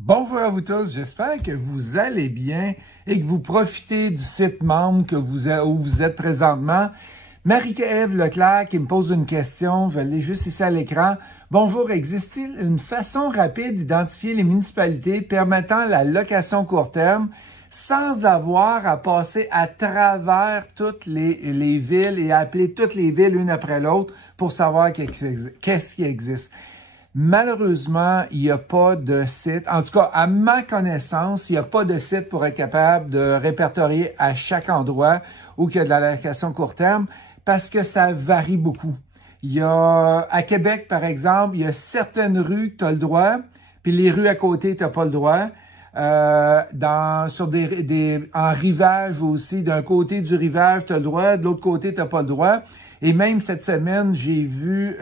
Bonjour à vous tous, j'espère que vous allez bien et que vous profitez du site membre où vous êtes présentement. Marie-Ève Leclerc qui me pose une question, je l'ai juste ici à l'écran. Bonjour, existe-t-il une façon rapide d'identifier les municipalités permettant la location court terme sans avoir à passer à travers toutes les villes et appeler toutes les villes une après l'autre pour savoir qu'est-ce qui existe? Malheureusement, il n'y a pas de site. En tout cas, à ma connaissance, il n'y a pas de site pour être capable de répertorier à chaque endroit où il y a de la location court terme parce que ça varie beaucoup. Il y a, à Québec, par exemple, il y a certaines rues que tu as le droit, puis les rues à côté, tu n'as pas le droit. En rivage aussi, d'un côté du rivage, tu as le droit, de l'autre côté, tu n'as pas le droit. Et même cette semaine, j'ai vu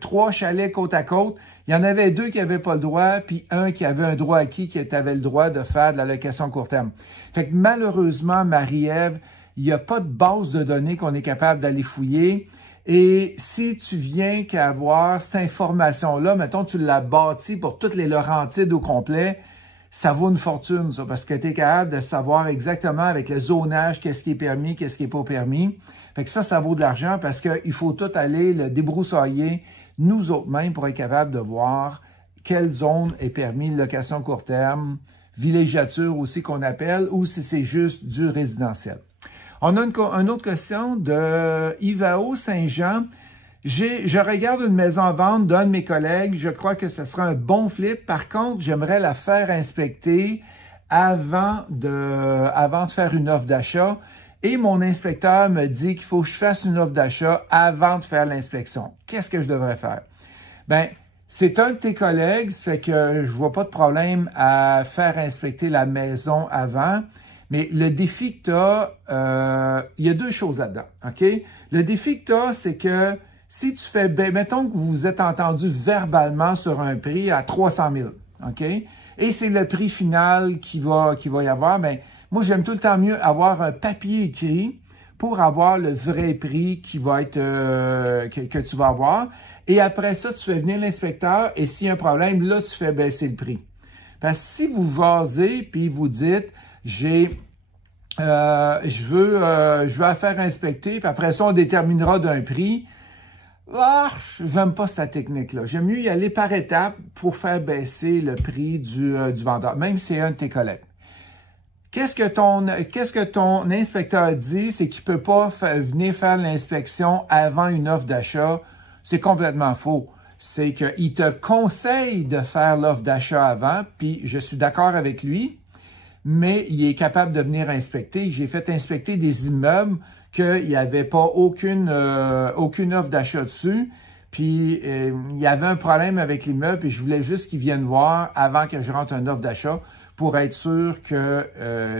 3 chalets côte à côte. Il y en avait 2 qui n'avaient pas le droit, puis un qui avait un droit acquis, qui avait le droit de faire de la location court terme. Fait que malheureusement, Marie-Ève, il n'y a pas de base de données qu'on est capable d'aller fouiller. Et si tu viens qu'avoir cette information-là, mettons, tu l'as bâtie pour toutes les Laurentides au complet, ça vaut une fortune, ça, parce que tu es capable de savoir exactement avec le zonage qu'est-ce qui est permis, qu'est-ce qui n'est pas permis. Fait que ça vaut de l'argent parce qu'il faut tout aller le débroussailler, nous autres mêmes, pour être capable de voir quelle zone est permis, location court terme, villégiature aussi qu'on appelle, ou si c'est juste du résidentiel. On a une autre question de Ivao Saint-Jean. Je regarde une maison à vendre d'un de mes collègues. Je crois que ce sera un bon flip. Par contre, j'aimerais la faire inspecter avant de faire une offre d'achat. Et mon inspecteur me dit qu'il faut que je fasse une offre d'achat avant de faire l'inspection. Qu'est-ce que je devrais faire? Bien, c'est un de tes collègues, ça fait que je vois pas de problème à faire inspecter la maison avant. Mais le défi que tu as, il y a 2 choses là-dedans, OK? Le défi que tu as, c'est que si tu fais, mettons que vous vous êtes entendu verbalement sur un prix à 300 000, OK? Et c'est le prix final qui va y avoir, bien, moi, j'aime tout le temps mieux avoir un papier écrit pour avoir le vrai prix qui va être que tu vas avoir. Et après ça, tu fais venir l'inspecteur et s'il y a un problème, là, tu fais baisser le prix. Parce que si vous jasez puis vous dites, je veux la faire inspecter, puis après ça, on déterminera d'un prix. J'aime pas cette technique-là. J'aime mieux y aller par étapes pour faire baisser le prix du vendeur, même si c'est un de tes collègues. Qu'est-ce que ton inspecteur dit? C'est qu'il ne peut pas venir faire l'inspection avant une offre d'achat. C'est complètement faux. C'est qu'il te conseille de faire l'offre d'achat avant, puis je suis d'accord avec lui, mais il est capable de venir inspecter. J'ai fait inspecter des immeubles qu'il n'y avait pas aucune offre d'achat dessus, puis il y avait un problème avec l'immeuble, et je voulais juste qu'il vienne voir avant que je rentre une offre d'achat, pour être sûr que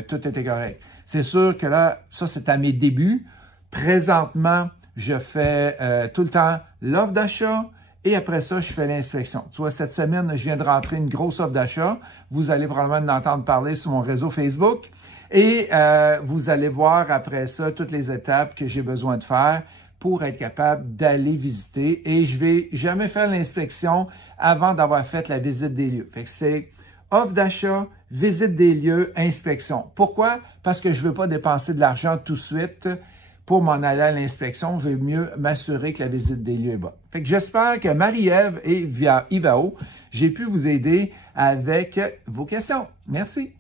tout était correct. C'est sûr que là, ça, c'est à mes débuts. Présentement, je fais tout le temps l'offre d'achat et après ça, je fais l'inspection. Tu vois, cette semaine, je viens de rentrer une grosse offre d'achat. Vous allez probablement en entendre parler sur mon réseau Facebook. Et vous allez voir après ça toutes les étapes que j'ai besoin de faire pour être capable d'aller visiter. Et je vais jamais faire l'inspection avant d'avoir fait la visite des lieux. Fait que c'est offre d'achat, visite des lieux, inspection. Pourquoi? Parce que je ne veux pas dépenser de l'argent tout de suite pour m'en aller à l'inspection. Je vais mieux m'assurer que la visite des lieux est bonne. Fait que j'espère que Marie-Ève et via Ivao, j'ai pu vous aider avec vos questions. Merci.